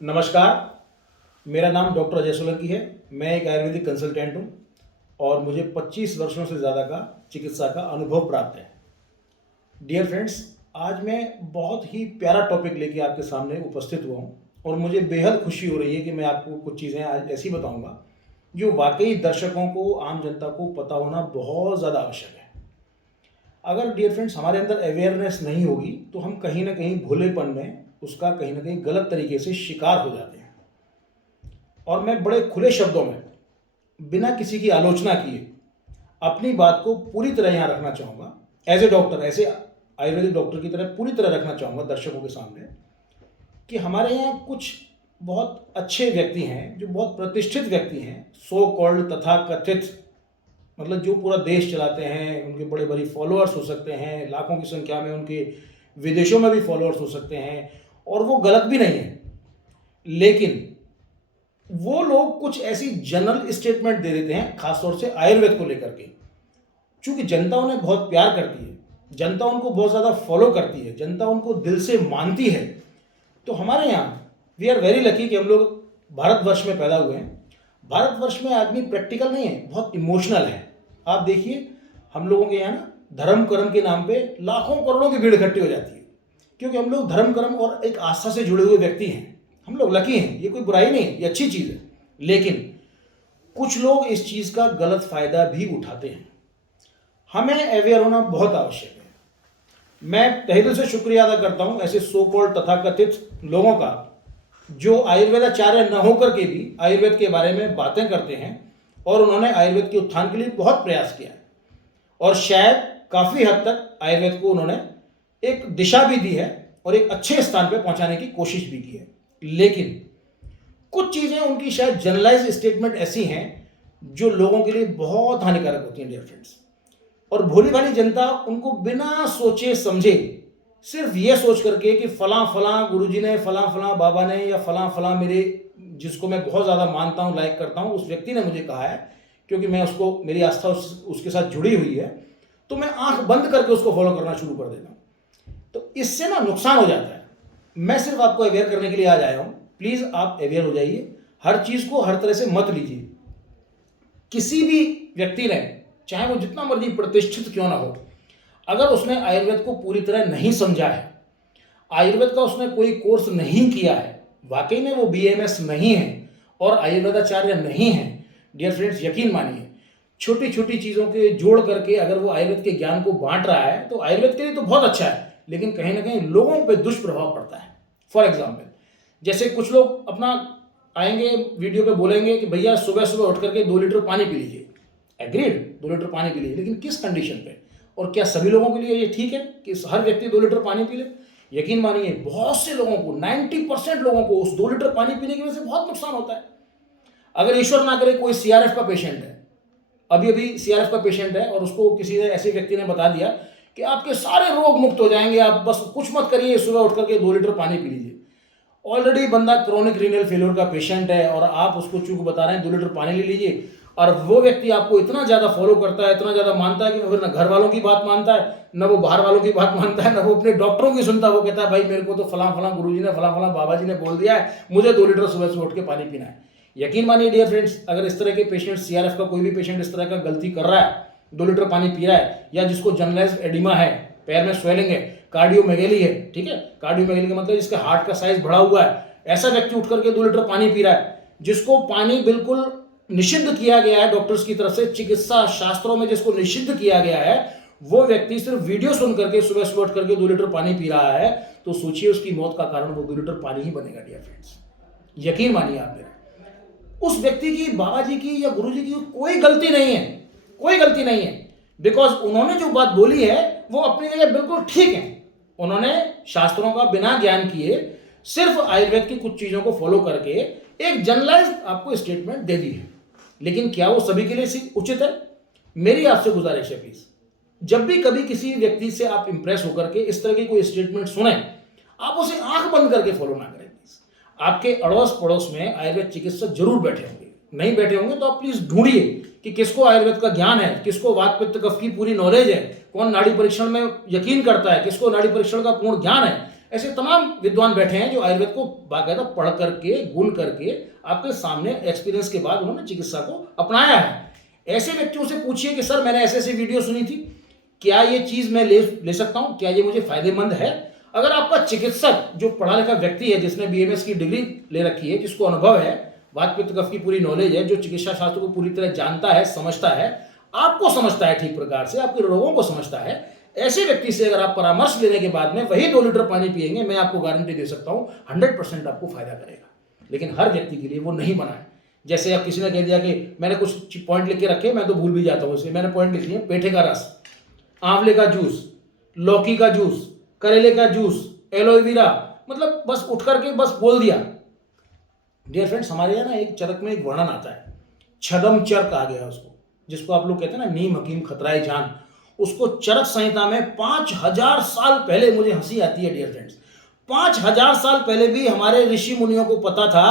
नमस्कार। मेरा नाम डॉक्टर अजय सोलंकी है। मैं एक आयुर्वेदिक कंसल्टेंट हूँ और मुझे 25 वर्षों से ज़्यादा का चिकित्सा का अनुभव प्राप्त है। डियर फ्रेंड्स, आज मैं बहुत ही प्यारा टॉपिक लेके आपके सामने उपस्थित हुआ हूँ और मुझे बेहद खुशी हो रही है कि मैं आपको कुछ चीज़ें आज ऐसी बताऊँगा जो वाकई दर्शकों को, आम जनता को पता होना बहुत ज़्यादा आवश्यक है। अगर डियर फ्रेंड्स हमारे अंदर अवेयरनेस नहीं होगी तो हम कहीं ना कहीं भोलेपन में उसका कहीं ना कहीं गलत तरीके से शिकार हो जाते हैं। और मैं बड़े खुले शब्दों में, बिना किसी की आलोचना किए, अपनी बात को पूरी तरह यहाँ रखना चाहूँगा। एज ए डॉक्टर, ऐसे आयुर्वेदिक डॉक्टर की तरह पूरी तरह रखना चाहूँगा दर्शकों के सामने कि हमारे यहाँ कुछ बहुत अच्छे व्यक्ति हैं, जो बहुत प्रतिष्ठित व्यक्ति हैं, सो कॉल्ड तथा कथित, मतलब जो पूरा देश चलाते हैं, उनके बड़े बड़े फॉलोअर्स हो सकते हैं, लाखों की संख्या में उनके विदेशों में भी फॉलोअर्स हो सकते हैं, और वो गलत भी नहीं है। लेकिन वो लोग कुछ ऐसी जनरल स्टेटमेंट दे देते हैं, खासतौर से आयुर्वेद को लेकर के। चूंकि जनता उन्हें बहुत प्यार करती है, जनता उनको बहुत ज़्यादा फॉलो करती है, जनता उनको दिल से मानती है, तो हमारे यहाँ वी आर वेरी लकी कि हम लोग भारतवर्ष में पैदा हुए हैं। भारतवर्ष में आदमी प्रैक्टिकल नहीं है, बहुत इमोशनल है। आप देखिए, हम लोगों के यहाँ ना धर्म कर्म के नाम पे लाखों करोड़ों की भीड़ इकट्ठी हो जाती है, क्योंकि हम लोग धर्म कर्म और एक आस्था से जुड़े हुए व्यक्ति हैं। हम लोग लकी हैं, ये कोई बुराई नहीं है, ये अच्छी चीज़ है। लेकिन कुछ लोग इस चीज़ का गलत फायदा भी उठाते हैं। हमें अवेयर होना बहुत आवश्यक है। मैं तहे दिल से शुक्रिया अदा करता हूं ऐसे सो कॉल्ड तथाकथित लोगों का, जो आयुर्वेदाचार्य न होकर के भी आयुर्वेद के बारे में बातें करते हैं, और उन्होंने आयुर्वेद के उत्थान के लिए बहुत प्रयास किया है, और शायद काफ़ी हद तक आयुर्वेद को उन्होंने एक दिशा भी दी है और एक अच्छे स्थान पर पहुंचाने की कोशिश भी की है। लेकिन कुछ चीज़ें उनकी शायद जनरलाइज स्टेटमेंट ऐसी हैं जो लोगों के लिए बहुत हानिकारक होती हैं डियर फ्रेंड्स। और भोली भाली जनता उनको बिना सोचे समझे, सिर्फ ये सोच करके कि फलां फलां गुरुजी ने, फलां फलां बाबा ने, या फलां फलां मेरे, जिसको मैं बहुत ज़्यादा मानता हूँ, लाइक करता हूँ, उस व्यक्ति ने मुझे कहा है, क्योंकि मैं उसको, मेरी आस्था उसके साथ जुड़ी हुई है, तो मैं आंख बंद करके उसको फॉलो करना शुरू कर देता हूँ। तो इससे ना नुकसान हो जाता है। मैं सिर्फ आपको अवेयर करने के लिए आज आया हूँ। प्लीज़ आप अवेयर हो जाइए। हर चीज़ को हर तरह से मत लीजिए। किसी भी व्यक्ति ने, चाहे वो जितना मर्जी प्रतिष्ठित क्यों ना हो, अगर उसने आयुर्वेद को पूरी तरह नहीं समझा है, आयुर्वेद का उसने कोई कोर्स नहीं किया है, वाकई में वो बीएमएस नहीं है और आयुर्वेदाचार्य नहीं है, डियर फ्रेंड्स, यकीन मानिए, छोटी छोटी चीज़ों के जोड़ करके अगर वो आयुर्वेद के ज्ञान को बांट रहा है तो आयुर्वेद के लिए तो बहुत अच्छा है, लेकिन कहीं ना कहीं लोगों पे दुष्प्रभाव पड़ता है। फॉर एग्जाम्पल, जैसे कुछ लोग अपना आएंगे वीडियो पे बोलेंगे कि भैया सुबह सुबह उठ करके 2 लीटर पानी पी लीजिए। एग्रीड, 2 लीटर पानी पी लीजिए, लेकिन किस कंडीशन पे? और क्या सभी लोगों के लिए ये ठीक है कि हर व्यक्ति 2 लीटर पानी पी ले? यकीन मानिए, बहुत से लोगों को, 90% लोगों को उस 2 लीटर पानी पीने की वजह से बहुत नुकसान होता है। अगर ईश्वर ना करे कोई सीआरएफ का पेशेंट है, अभी अभी सीआरएफ का पेशेंट है, और उसको किसी ने, ऐसे व्यक्ति ने बता दिया कि आपके सारे रोग मुक्त हो जाएंगे, आप बस कुछ मत करिए, सुबह उठ करके 2 लीटर पानी पी लीजिए। ऑलरेडी बंदा क्रोनिक रीनल फेलियर का पेशेंट है और आप उसको चूक बता रहे हैं 2 लीटर पानी ले लीजिए, और वो व्यक्ति आपको इतना ज़्यादा फॉलो करता है, इतना ज़्यादा मानता है कि वो फिर ना घर वालों की बात मानता है, ना वो बाहर वालों की बात मानता है, ना वो अपने डॉक्टरों की सुनता है। वो कहता है भाई मेरे को तो फलां फलां गुरुजी ने, फलां फलां बाबा जी ने बोल दिया है, मुझे 2 लीटर सुबह से उठ के पानी पीना है। यकीन मानिए डियर फ्रेंड्स, अगर इस तरह के पेशेंट, सीआरएफ का कोई भी पेशेंट इस तरह का गलती कर रहा है, 2 लीटर पानी पी रहा है, या जिसको जनरलाइज्ड एडिमा है, पैर में स्वेलिंग है, कार्डियोमेगेली है, ठीक है, कार्डियोमेगेली का मतलब जिसके हार्ट का साइज बढ़ा हुआ है, ऐसा व्यक्ति उठ करके 2 लीटर पानी पी रहा है, जिसको पानी बिल्कुल निषिद्ध किया गया है डॉक्टर्स की तरफ से, चिकित्सा शास्त्रों में जिसको निषिद्ध किया गया है, वो व्यक्ति सिर्फ वीडियो सुन करके सुबह सुबह उठ करके 2 लीटर पानी पी रहा है, तो सोचिए उसकी मौत का कारण वो 2 लीटर पानी ही बनेगा डियर फ्रेंड्स। यकीन मानिए आप मेरा, उस व्यक्ति की, बाबा जी की या गुरु जी की कोई गलती नहीं है, कोई गलती नहीं है, बिकॉज उन्होंने जो बात बोली है वो अपनी जगह बिल्कुल ठीक है। उन्होंने शास्त्रों का बिना ज्ञान किए सिर्फ आयुर्वेद की कुछ चीज़ों को फॉलो करके एक जनरलाइज्ड आपको स्टेटमेंट दे दी है। लेकिन क्या वो सभी के लिए उचित है? मेरी आपसे गुजारिश है, प्लीज, जब भी कभी किसी व्यक्ति से आप इंप्रेस होकर के इस तरह की कोई स्टेटमेंट सुने, आप उसे आंख बंद करके फॉलो ना करें प्लीज। आपके अड़ोस पड़ोस में आयुर्वेद चिकित्सक जरूर बैठे होंगे, नहीं बैठे होंगे तो आप प्लीज ढूंढिए कि किसको आयुर्वेद का ज्ञान है, किसको वात पित्त कफ की पूरी नॉलेज है, कौन नाड़ी परीक्षण में यकीन करता है, किसको नाड़ी परीक्षण का पूर्ण ज्ञान है। ऐसे तमाम विद्वान बैठे हैं जो आयुर्वेद को बाकायदा पढ़ करके, गुण करके आपके सामने एक्सपीरियंस के बाद उन्होंने चिकित्सा को अपनाया है। ऐसे व्यक्तियों से पूछिए कि सर मैंने ऐसे ऐसे वीडियो सुनी थी, क्या ये चीज़ मैं ले सकता हूँ, क्या ये मुझे फायदेमंद है? अगर आपका चिकित्सक जो पढ़ा लिखा व्यक्ति है, जिसने बीएमएस की डिग्री ले रखी है, जिसको अनुभव है, वात पित्त कफ की पूरी नॉलेज है, जो चिकित्सा शास्त्र को पूरी तरह जानता है, समझता है, आपको समझता है ठीक प्रकार से, आपके रोगों को समझता है, ऐसे व्यक्ति से अगर आप परामर्श लेने के बाद में वही 2 लीटर पानी पिएंगे, मैं आपको गारंटी दे सकता हूँ 100% आपको फायदा करेगा। लेकिन हर व्यक्ति के लिए वो नहीं बना है। जैसे अब किसी ने कह दिया कि मैंने कुछ पॉइंट लिख के रखे, मैं तो भूल भी जाता हूँ, इसलिए मैंने पॉइंट लिख लिए, पेठे का रस, आंवले का जूस, लौकी का जूस, करेले का जूस, एलोवेरा, मतलब बस उठ करके बस बोल दिया। डियर फ्रेंड्स, हमारे यहाँ ना एक चरक में एक वर्णन आता है, छदम चर कहा गया उसको, जिसको आप लोग कहते हैं ना नीम हकीम खतराए जान। उसको चरक संहिता में 5000 साल पहले, मुझे हंसी आती है डियर फ्रेंड्स, 5000 साल पहले भी हमारे ऋषि मुनियों को पता था,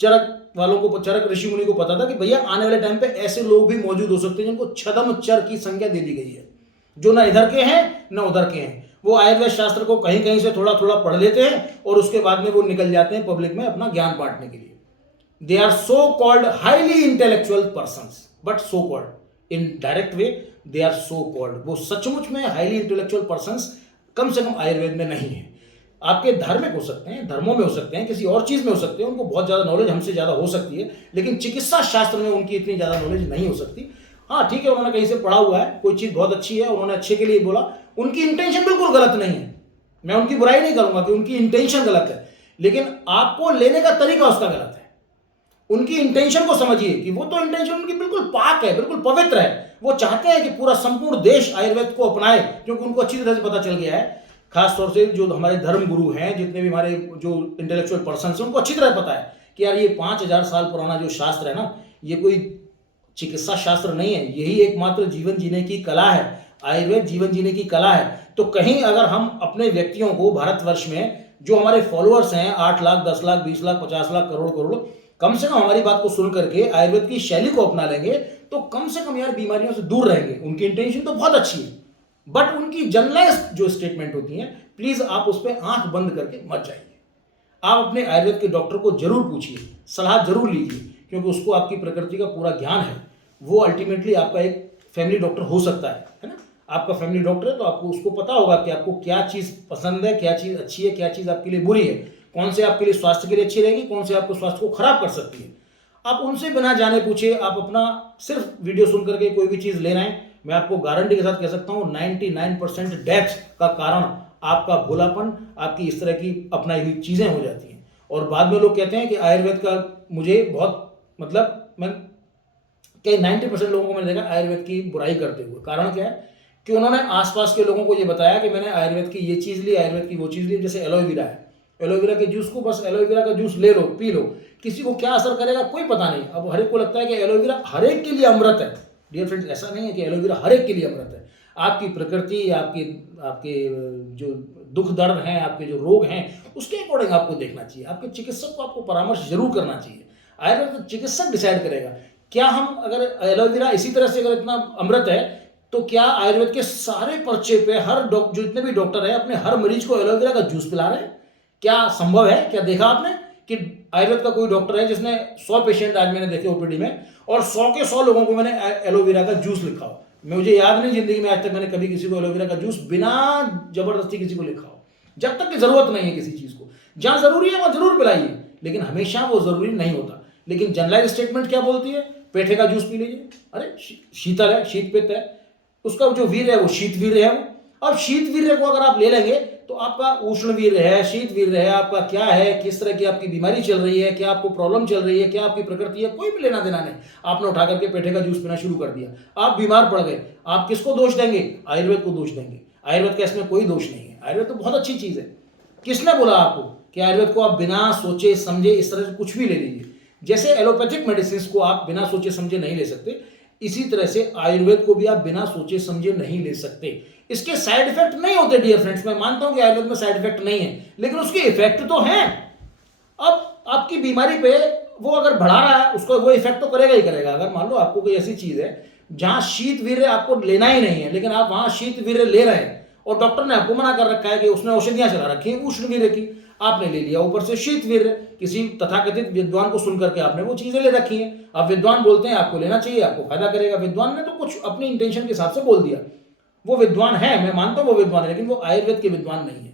चरक वालों को, चरक ऋषि मुनि को पता था कि भैया आने वाले टाइम पे ऐसे लोग भी मौजूद हो सकते हैं जिनको छदम चर की संज्ञा दे दी गई है, जो ना इधर के हैं ना उधर के हैं। वो आयुर्वेद शास्त्र को कहीं कहीं से थोड़ा थोड़ा पढ़ लेते हैं और उसके बाद में वो निकल जाते हैं पब्लिक में अपना ज्ञान बांटने के लिए। They are so called highly intellectual persons, but so called indirect way they are so called, वो सचमुच में हाईली इंटेलेक्चुअल पर्संस कम से कम आयुर्वेद में नहीं है। आपके धार्मिक हो सकते हैं, धर्मों में हो सकते हैं, किसी और चीज में हो सकते हैं, उनको बहुत ज्यादा नॉलेज हमसे ज्यादा हो सकती है, लेकिन चिकित्सा शास्त्र में उनकी इतनी ज्यादा नॉलेज नहीं हो सकती। हाँ ठीक है, उन्होंने कहीं से पढ़ा हुआ है, कोई चीज बहुत अच्छी है, उन्होंने अच्छे के लिए बोला, उनकी इंटेंशन बिल्कुल गलत नहीं है, मैं उनकी बुराई नहीं करूंगा कि उनकी इंटेंशन गलत है, लेकिन आपको लेने का तरीका उसका गलत है। उनकी इंटेंशन को समझिए कि वो तो इंटेंशन उनकी बिल्कुल पाक है, बिल्कुल पवित्र है। वो चाहते हैं कि पूरा संपूर्ण देश आयुर्वेद को अपनाए, क्योंकि उनको अच्छी तरह से पता चल गया है, खास तौर से जो हमारे धर्म गुरु हैं, जितने भी हमारे जो इंटेलेक्चुअल पर्सन हैं, उनको अच्छी तरह पता है कि यार ये 5000 साल पुराना जो शास्त्र है ना, ये कोई चिकित्सा शास्त्र नहीं है, यही एकमात्र जीवन जीने की कला है। आयुर्वेद जीवन जीने की कला है। तो कहीं अगर हम अपने व्यक्तियों को भारतवर्ष में जो हमारे फॉलोअर्स हैं 8 लाख, 10 लाख, 20 लाख, 50 लाख, करोड़ करोड़, कम से कम हमारी बात को सुन करके आयुर्वेद की शैली को अपना लेंगे तो कम से कम यार बीमारियों से दूर रहेंगे। उनकी इंटेंशन तो बहुत अच्छी है, बट उनकी जनरलाइज जो स्टेटमेंट होती है, प्लीज आप उस पर आंख बंद करके मत जाइए। आप अपने आयुर्वेद के डॉक्टर को जरूर पूछिए, सलाह जरूर लीजिए, क्योंकि उसको आपकी प्रकृति का पूरा ज्ञान है। वो अल्टीमेटली आपका एक फैमिली डॉक्टर हो सकता है ना। आपका फैमिली डॉक्टर है तो आपको उसको पता होगा कि आपको क्या चीज़ पसंद है, क्या चीज़ अच्छी है, क्या चीज़ आपके लिए बुरी है, कौन से आपके लिए स्वास्थ्य के लिए अच्छी रहेगी, कौन से आपको स्वास्थ्य को खराब कर सकती है। आप उनसे बिना जाने पूछे, आप अपना सिर्फ वीडियो सुन करके कोई भी चीज़ ले रहे हैं, मैं आपको गारंटी के साथ कह सकता हूँ 99% डेथ का कारण आपका भोलापन, आपकी इस तरह की अपनाई हुई चीज़ें हो जाती हैं। और बाद में लोग कहते हैं कि आयुर्वेद का मुझे बहुत मतलब, मैं कई 90% लोगों को मैंने देखा आयुर्वेद की बुराई करते हुए। कारण क्या है कि उन्होंने आसपास के लोगों को ये बताया कि मैंने आयुर्वेद की ये चीज़ ली, आयुर्वेद की वो चीज़ ली। जैसे एलोवेरा है, एलोवेरा के जूस को, बस एलोवेरा का जूस ले लो, पी लो, किसी को क्या असर करेगा कोई पता नहीं। अब हर एक को लगता है कि एलोवेरा हर एक के लिए अमृत है। डियर फ्रेंड्स, ऐसा नहीं है कि एलोवेरा हर एक के लिए अमृत है। आपकी प्रकृति, आपके आपके जो दुख दर्द हैं, आपके जो रोग हैं, उसके अकॉर्डिंग आपको देखना चाहिए। आपके चिकित्सक को आपको परामर्श जरूर करना चाहिए। आयुर्वेद चिकित्सक डिसाइड करेगा। क्या हम अगर एलोवेरा इसी तरह से अगर इतना अमृत है, तो क्या आयुर्वेद के सारे पर्चे पे हर जो इतने भी डॉक्टर हैं अपने हर मरीज को एलोवेरा का जूस पिला रहे हैं? क्या संभव है? क्या देखा आपने कि आयुर्वेद का कोई डॉक्टर है जिसने 100 पेशेंट आज मैंने देखे ओपीडी में, और 100 के 100 लोगों को मैंने एलोवेरा का जूस लिखा हो? मुझे याद नहीं जिंदगी में आज तक मैंने कभी किसी को एलोवेरा का जूस बिना जबरदस्ती किसी को लिखा हो। जब तक कि जरूरत नहीं है किसी चीज को, जहां जरूरी है वहां जरूर पिलाइए, लेकिन हमेशा वो जरूरी नहीं होता। लेकिन जनरलाइज स्टेटमेंट क्या बोलती है? पेठे का जूस पी लीजिए। अरे शीतल है, शीत पित्त है, उसका जो वीर्य है वो शीत वीर्य है। अब शीत वीर्य को अगर आप ले लेंगे तो आपका उष्ण वीर्य है, शीत वीर्य है, आपका क्या है, किस तरह की आपकी बीमारी चल रही है, क्या आपको प्रॉब्लम चल रही है, क्या आपकी प्रकृति है, कोई भी लेना देना नहीं। आपने उठा करके पेठे का जूस पीना शुरू कर दिया, आप बीमार पड़ गए, आप किसको दोष देंगे? आयुर्वेद को दोष देंगे। आयुर्वेद का इसमें कोई दोष नहीं है। आयुर्वेद तो बहुत अच्छी चीज है। किसने बोला आपको कि आयुर्वेद को आप बिना सोचे समझे इस तरह से कुछ भी ले लीजिए? जैसे एलोपैथिक मेडिसिन को आप बिना सोचे समझे नहीं ले सकते, इसी तरह से आयुर्वेद को भी आप बिना सोचे समझे नहीं ले सकते। इसके साइड इफेक्ट नहीं होते डियर फ्रेंड्स। मैं मानता हूं कि आयुर्वेद में साइड इफेक्ट नहीं है, लेकिन उसके इफेक्ट तो हैं। अब आपकी बीमारी पे वो अगर बढ़ा रहा है, उसको वो इफेक्ट तो करेगा ही करेगा। अगर मान लो आपको कोई ऐसी चीज है जहां शीत वीर्य आपको लेना ही नहीं है, लेकिन आप वहां शीत वीर्य ले रहे हैं और डॉक्टर ने आपको मना कर रखा है कि उसने औषधियां चला रखी हैं उष्णवीर्य की, आपने ले लिया, ऊपर से शीतवीर्य, किसी तथाकथित विद्वान को सुन करके आपने वो चीजें ले रखी हैं। अब विद्वान बोलते हैं आपको लेना चाहिए, आपको फायदा करेगा, विद्वान ने तो कुछ अपनी इंटेंशन के हिसाब से बोल दिया। वो विद्वान है, मैं मानता हूं वो विद्वान है, लेकिन वो आयुर्वेद के विद्वान नहीं है,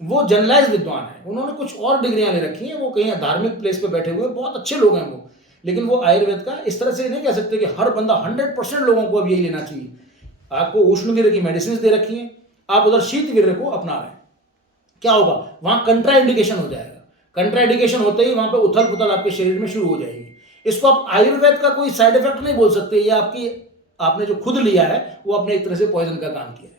वो जनरलाइज विद्वान है, उन्होंने कुछ और डिग्रियां ले रखी हैं, वो कहीं धार्मिक प्लेस पे बैठे हुए हैं, बहुत अच्छे लोग हैं वो, लेकिन वो आयुर्वेद का इस तरह से नहीं कह सकते कि हर बंदा 100% लोगों को अब यही लेना चाहिए। आपको उष्णवीर्य की मेडिसिन दे रखी हैं, आप उधर शीतवीर्य को अपना रहे हैं, क्या होगा, वहां कंट्राइंडिकेशन हो जाएगा, कंट्राइंडिकेशन होते ही वहां पे उथल पुथल आपके शरीर में शुरू हो जाएगी। इसको आप आयुर्वेद का कोई साइड इफेक्ट नहीं बोल सकते, ये आपकी आपने जो खुद लिया है वो अपने एक तरह से पॉइजन का काम किया है।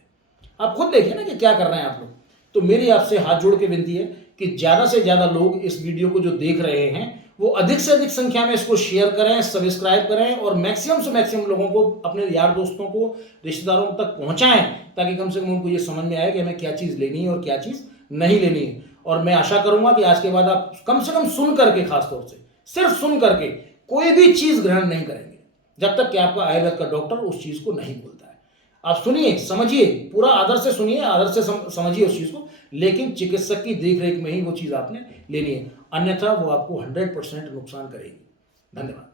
आप खुद देखिए ना कि क्या कर रहे हैं आप लोग। तो मेरी आपसे हाथ जोड़ के विनती है कि ज़्यादा से ज़्यादा लोग इस वीडियो को जो देख रहे हैं वो अधिक से अधिक संख्या में इसको शेयर करें, सब्सक्राइब करें और मैक्सिमम से मैक्सिमम लोगों को, अपने यार दोस्तों को, रिश्तेदारों तक पहुंचाएं, ताकि कम से कम उनको ये समझ में आए कि हमें क्या चीज़ लेनी है और क्या चीज़ नहीं लेनी है। और मैं आशा करूंगा कि आज के बाद आप कम से कम सुन करके, खासतौर से सिर्फ सुन करके कोई भी चीज़ ग्रहण नहीं करेंगे जब तक कि आपका आयुर्वेद का डॉक्टर उस चीज़ को नहीं बोलता है। आप सुनिए, समझिए, पूरा आदर से सुनिए, आदर से समझिए उस चीज़ को, लेकिन चिकित्सक की देखरेख में ही वो चीज़ आपने लेनी है, अन्यथा वो आपको 100% नुकसान करेगी। धन्यवाद।